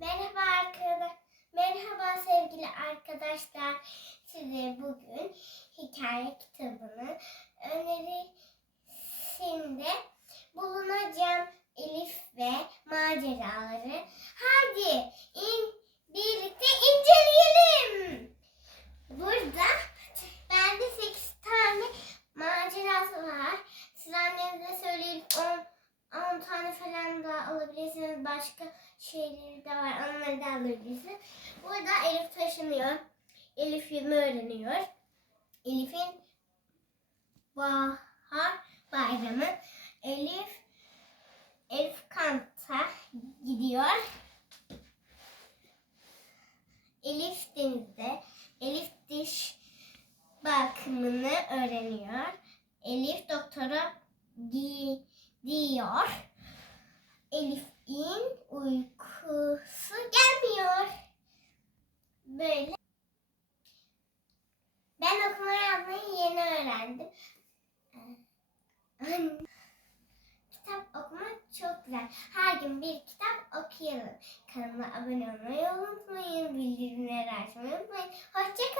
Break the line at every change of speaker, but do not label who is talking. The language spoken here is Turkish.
Merhaba arkadaşlar. Merhaba sevgili arkadaşlar. Size bugün hikaye kitabını önerisinde bulunacağım Elif ve maceraları. Alabilirsiniz. Başka şeyleri de var. Onları da alabilirsiniz. Burada Elif taşınıyor. Elif yüzme öğreniyor. Elif'in bahar bayramı. Elif Elif kanta gidiyor. Elif denizde. Elif diş bakımını öğreniyor. Elif doktora gidiyor. Elif'in uykusu gelmiyor. Böyle. Ben okuma yazmayı yeni öğrendim. Ee, Kitap okumak çok güzel. Her gün bir kitap okuyalım. Kanalıma abone olmayı unutmayın. Bildirimleri açmayı unutmayın. Hoşçakalın.